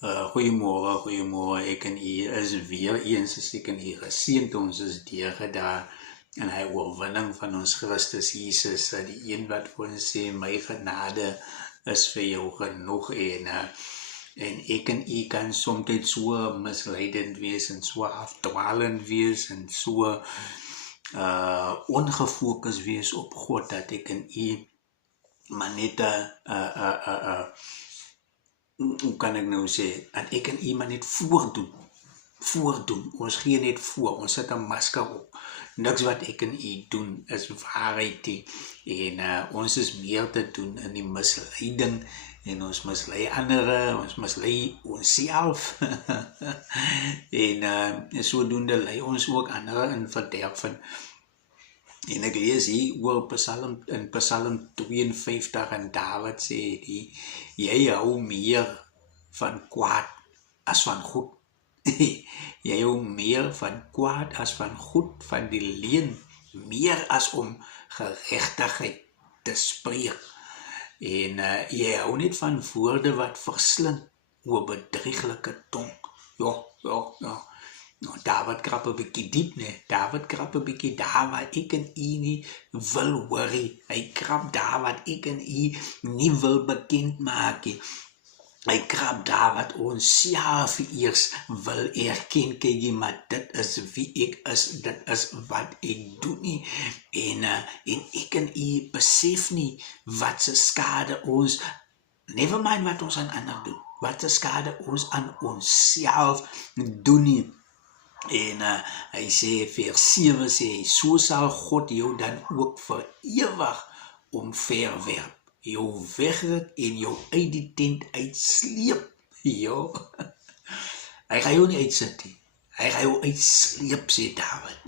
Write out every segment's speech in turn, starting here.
Goeiemôre. Ek en u is weer eens as ek en u geseënd. Ons is deurgedaag in hy oorwinning van ons Christus Jesus, die een wat vir ons sê, my genade is vir jou genoeg. En ek en u kan soms so misleidend wees en so afdwalend wees en so ongefokus wees op God, dat ek en u maar net hoe kan ek nou sê, dat ek en u maar net voordoen, ons gee net voor, ons sit 'n masker op, niks wat ek en u doen is waarheid nie, en ons is meer te doen in die misleiding, en ons mislei ander, ons mislei onsself, en sodoende lei ons ook ander in verderf. En ek lees hier oor Psalm 52 en Dawid sê die, jy hou meer van kwaad as van goed. Jy hou meer van kwaad as van goed, van die leuen meer as om geregtigheid te spreek. En jy hou net van woorde wat verslind oor bedrieglike tong. Ja. Nou, Dawid krap 'n bietjie diep, nee. Dawid krap 'n bietjie daar waar ek en u nie wil worry. Hy krap daar wat ek en u nie wil bekend maak nie. Hy krap daar wat ons self eers wil erken, kyk jy, maar dit is wie ek is, dit is wat ek doen nie. En ek en u besef nie wat se skade ons, never mind wat ons aan ander doen, wat se skade ons aan onsself doen nie. En hy sê, vers 7 sê hy, so sal God jou dan ook vir ewig omverwerp, jou wegruk en jou uit die tent uitsleep. Jo. Hy gaan jou nie uitsit nie, hy gaan jou uitsleep, sê Dawid.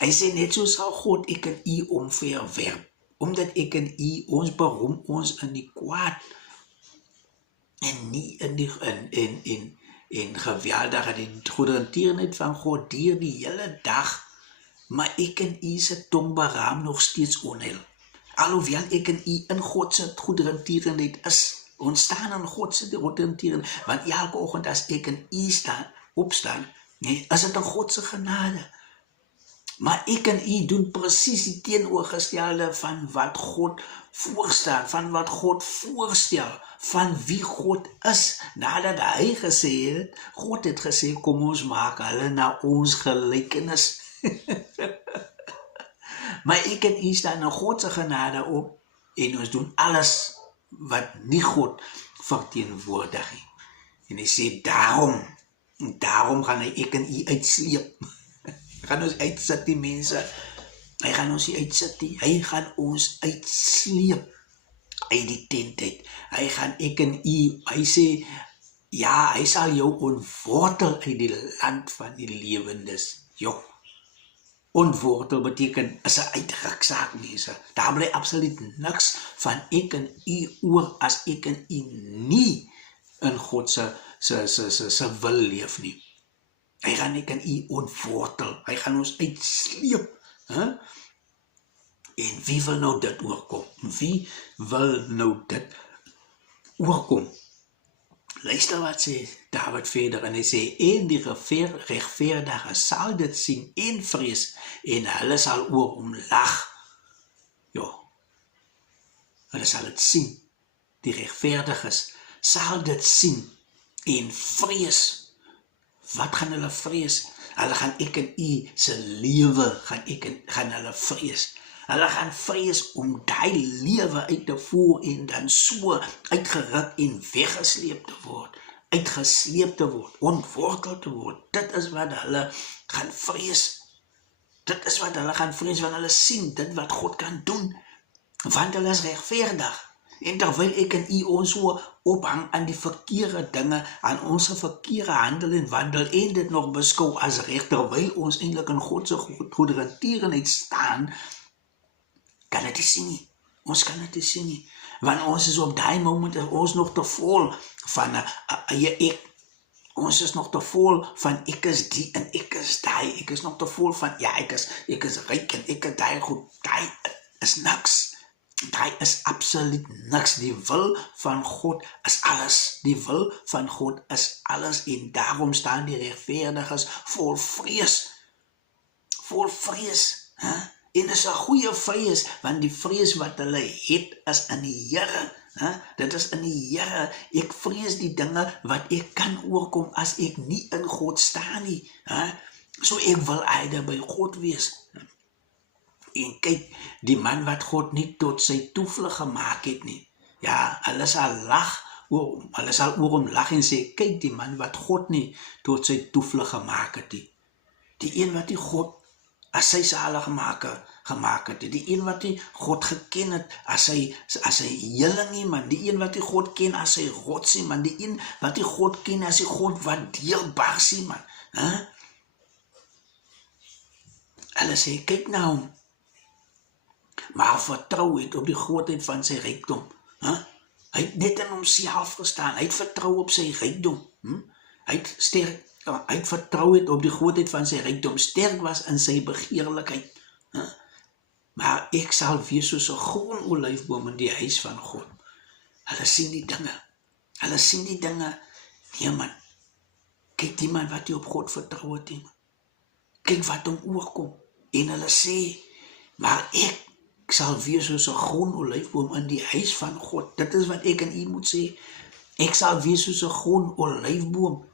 Hy sê net so sal God ek en u omverwerp, omdat ek en u ons beroem ons in die kwaad en nie in die en geweldig en die goedertierenheid van God deur die hele dag, maar ek en u se tong beraam nog steeds onheil. Alhoewel ek en u in God se goedertierenheid is, ons staan in God se goedertierenheid, want elke oggend as ek en u opstaan, nee, is dit in God se genade. Maar ek en u doen presies die teenoorgestelde van wat God voorstaan, van wat God voorstel, van wie God is. Nadat hy gesê het, God het gesê, kom ons maak hulle na ons gelykenis. Maar ek en u staan in God se genade op, en ons doen alles wat nie God verteenwoordig nie. En hy sê, daarom gaan hy ek en u uitsleep. Hy gaan ons uitsit, die mense. Hy gaan ons nie uitsit nie. Hy gaan ons uitsleep uit die tent uit. Hy gaan ek en u, hy sê, ja, hy sal jou ontwortel uit die land van die lewendes. Jo. Ontwortel beteken, is 'n uitruksaak, mense. Daar bly absoluut niks van ek en u oor as ek en u nie in God se wil leef nie. Hy gaan ek en u ontwortel, hy gaan ons uitsleep. En wie wil nou dit oorkom? Wie wil nou dit oorkom? Luister wat sê Dawid verder, en hy sê, en die regverdige sal dit sien en vrees, en hulle sal oor hom lag. Ja, hulle sal dit sien. Die regverdiges sal dit sien en vrees. Wat gaan hulle vrees? Hulle gaan ek en u se lewe gaan hulle vrees. Hulle gaan vrees om daai lewe uit te voer en dan so uitgeruk en weggesleep te word, uitgesleep te word, ontwortel te word. Dit is wat hulle gaan vrees. Dit is wat hulle gaan vrees, want hulle sien dit wat God kan doen, want hulle is regverdig. En terwyl ek en u ons so ophang aan die verkeerde dinge, aan ons verkeerde handel en wandel, en dit nog beskou as reg, terwyl ons eintlik in God se goedertierenheid staan, kan dit nie sien nie. Ons kan dit nie sien nie. Want ons is op daai moment, ons nog te vol van ek. Ons is nog te vol van ek is die en ek is daai. Ek is nog te vol van ja, ek is ryk en ek is daai goed. Daai is niks. Daar is absoluut niks. Die wil van God is alles. Die wil van God is alles. En daarom staan die regverdiges vol vrees. Vol vrees. En is 'n goeie vrees, want die vrees wat hulle het is in die Here. Dit is in die Here. Ek vrees die dinge wat ek kan oorkom as ek nie in God staan nie. So ek wil eerder by God wees. En kyk, die man wat God nie tot sy toevlug gemaak het nie. Ja, hulle sal oor hom lag en sê, kyk die man wat God nie tot sy toevlug gemaak het nie. Die een wat die God as sy zaligmaker gemaak het, die een wat die God geken het as sy heling, man, die een wat die God ken as sy rotsie, man, die een wat die God ken as die God wat deelbaar sien, man. Hulle sê, kyk na hom, maar vertrou het op die grootheid van sy rykdom. Hy het net in homself gestaan, hy het vertrou op sy rykdom. Hy het vertrou het op die grootheid van sy rykdom, sterk was in sy begeerlikheid. Maar ek sal wees soos 'n groen olyfboom in die huis van God. Hulle sien die dinge. Nee man, kyk die man wat jy op God vertrou het, kyk wat hom oorkom. En hulle sê, maar ek sal wees soos 'n groen olyfboom in die huis van God. Dit is wat ek en u moet sê. Ek sal wees soos 'n groen olyfboom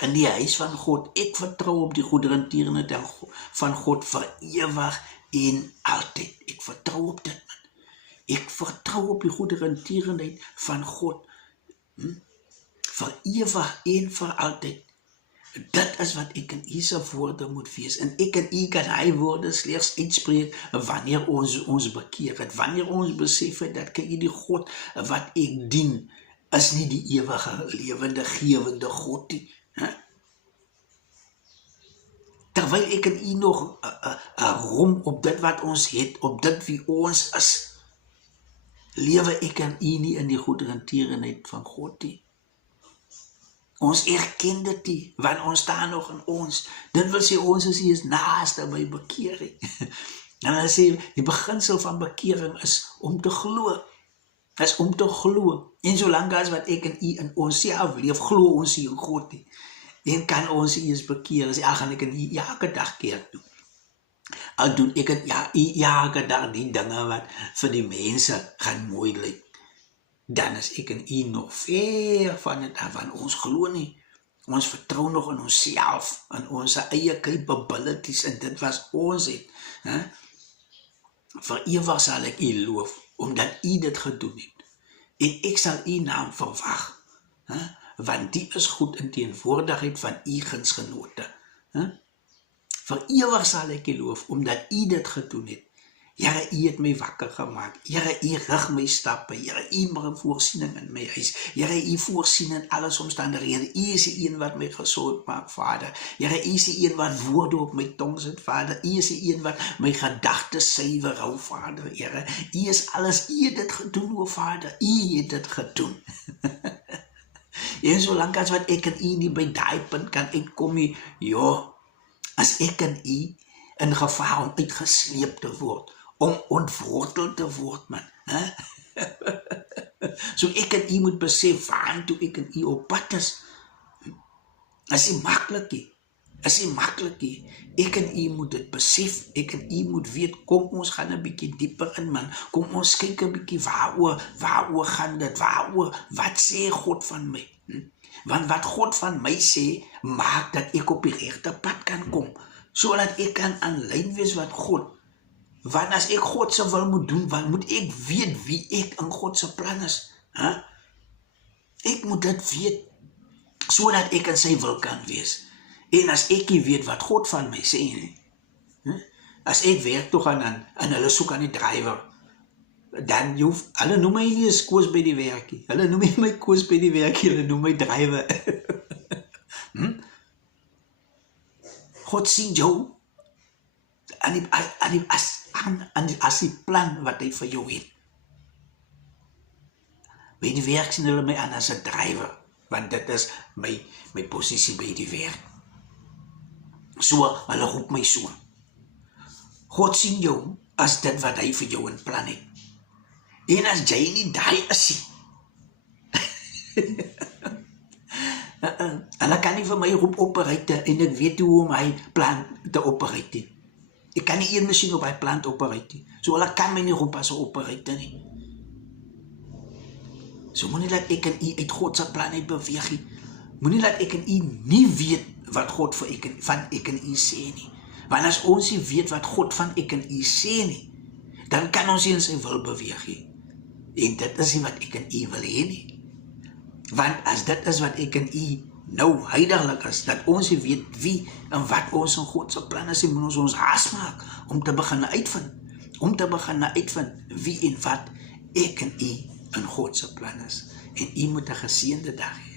in die huis van God. Ek vertrou op die goedertierenheid van God vir ewig en altyd. Ek vertrou op dit, man. Ek vertrou op die goedertierenheid van God vir ewig en vir altyd. Dit is wat ek in u se woorde moet wees. En ek en u kan hy woorde slegs uitspreek wanneer ons bekeer het. Wanneer ons besef het dat kyk die God wat ek dien is nie die ewige, lewende, gewende God nie. Terwyl ek en u nog rom op dit wat ons het, op dit wie ons is, lewe ek en u nie in die goedertierenheid van God nie. Ons erken dit nie, want ons staan nog in ons. Dit wil sê ons is naaste by bekering. En hulle sê, die beginsel van bekering is om te glo. En solank as wat ek en u in ons self leef, glo ons nie in God nie. En kan ons eers bekeer, as gaan ek en u elke dag kerk doen. Al doen ek en elke dag die dinge wat vir die mense gaan mooi lyk. Dan is ek en u nog ver van het af, van ons glo nie. Ons vertrou nog in onsself, in ons eie capabilities, en dit was ons het. Vir ewig sal ek u loof, omdat u dit gedoen het. En ek sal u naam verwag, want die is goed in teenwoordigheid van u gunsgenote. Vir ewig sal ek u loof, omdat u dit gedoen het. Here, u het my wakker gemaak. Here, u rig my stappe. Here, u maak voorsiening in my huis. Here, u voorsien in alles omstandighede. U is die een wat my gesond maak, Vader. Here, u is die een wat woorde op my tong sit, Vader. U is die een wat my gedagtes suiwer hou, Vader. Here, u is alles. U het dit gedoen, o Vader. U het dit gedoen. En solank as wat ek en u nie by daai punt kan uitkom nie, as ek en u in gevaar om uitgesleep te word, om ontwortel te word, man. So ek en u moet besef, waartoe ek en u op pad is. Is nie maklik nie. Ek en u moet dit besef, ek en u moet weet, kom ons gaan 'n bietjie dieper in, man. Kom ons kyk 'n bietjie waaroor gaan dit, wat sê God van my? Want wat God van my sê, maak dat ek op die regte pad kan kom, sodat ek kan aanlyn wees wat God. Want as ek God se wil moet doen, want moet ek weet wie ek in God se plan is. Ek moet dit weet, sodat ek in sy wil kan wees. En as ek nie weet wat God van my sê, as ek werk toe gaan en hulle soek aan die drywer, dan hulle noem my nie eens Koos by die werkie. Hulle noem my Koos by die werkie, hulle noem my drywer. God sien jou as die plan wat hy vir jou het. By die werk sien hulle my aan as 'n drywer, want dit is my posisie by die werk. So, hulle roep my so. God sien jou as dit wat hy vir jou in plan het. En as jy nie daai is nie, hulle kan nie vir my roep operate en ek weet hoe om hy plan te operate. Ek kan nie een masjien op hy plan te operate. So hulle kan my nie roep as 'n operator nie. So moenie laat ek en u uit God se plan uit beweeg nie. Moenie laat ek en u nie weet wat God van ek en u sê nie. Want as ons nie weet wat God van ek en u sê nie, dan kan ons nie in sy wil beweeg nie. En dit is nie wat ek en u wil hê nie. Want as dit is wat ek en u nou heiliglik is, dat ons nie weet wie en wat ons in God se plan is, moet ons haas maak om te begin uitvind wie en wat ek en u in God se plan is. En u moet 'n geseënde dag hê.